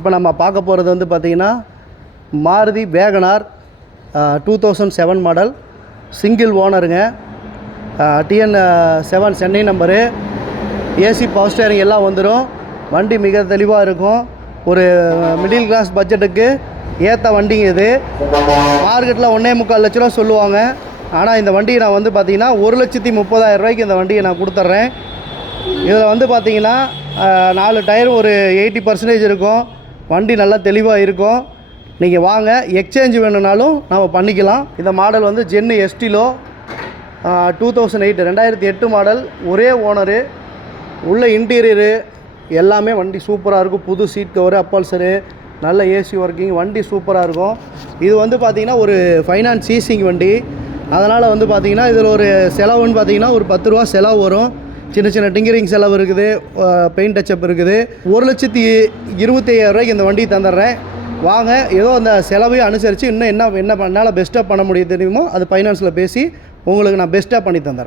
இப்போ நம்ம பார்க்க போகிறது வந்து பார்த்திங்கன்னா மாருதி வேகனார் 2007 மாடல் சிங்கிள் ஓனருங்க. TN 7 Chennai number, AC power steering எல்லாம் வந்துடும். வண்டி மிக தெளிவாக இருக்கும். ஒரு மிடில் கிளாஸ் பட்ஜெட்டுக்கு ஏற்ற வண்டிங்க இது. மார்க்கெட்டில் 1.25 லட்ச ரூபா சொல்லுவாங்க. ஆனால் இந்த வண்டியை நான் வந்து பார்த்திங்கன்னா 1,30,000 ரூபாய்க்கு இந்த வண்டியை நான் கொடுத்துட்றேன். இதில் வந்து பார்த்திங்கன்னா 4 டயர் ஒரு 80% இருக்கும். வண்டி நல்லா தெளிவாக இருக்கும். நீங்கள் வாங்க, எக்ஸ்சேஞ்ச் வேணும்னாலும் நம்ம பண்ணிக்கலாம். இந்த மாடல் வந்து ஜென்னு எஸ்டிலோ 2008 மாடல், ஒரே ஓனரு. உள்ள இன்டீரியரு எல்லாமே வண்டி சூப்பராக இருக்கும். புது சீட் கவரு, அப்பல்சரு, நல்ல ஏசி ஒர்க்கிங், வண்டி சூப்பராக இருக்கும். இது வந்து பார்த்திங்கன்னா ஒரு ஃபைனான்ஸ் சீசிங் வண்டி. அதனால் வந்து பார்த்திங்கன்னா இதில் ஒரு செலவுன்னு பார்த்திங்கன்னா ஒரு 10 ரூபா செலவு வரும். சின்ன சின்ன டிங்கரிங் செலவு இருக்குது, பெயிண்ட் டச்சப் இருக்குது. 1,25,000 ரூபாய்க்கு இந்த வண்டி தந்துடுறேன். வாங்க, ஏதோ அந்த செலவையும் அனுசரித்து இன்னும் என்ன என்னால் பெஸ்ட்டாக பண்ண முடியும் தெரியுமோ அது ஃபைனான்ஸில் பேசி உங்களுக்கு நான் பெஸ்ட்டாக பண்ணி தந்துடுறேன்.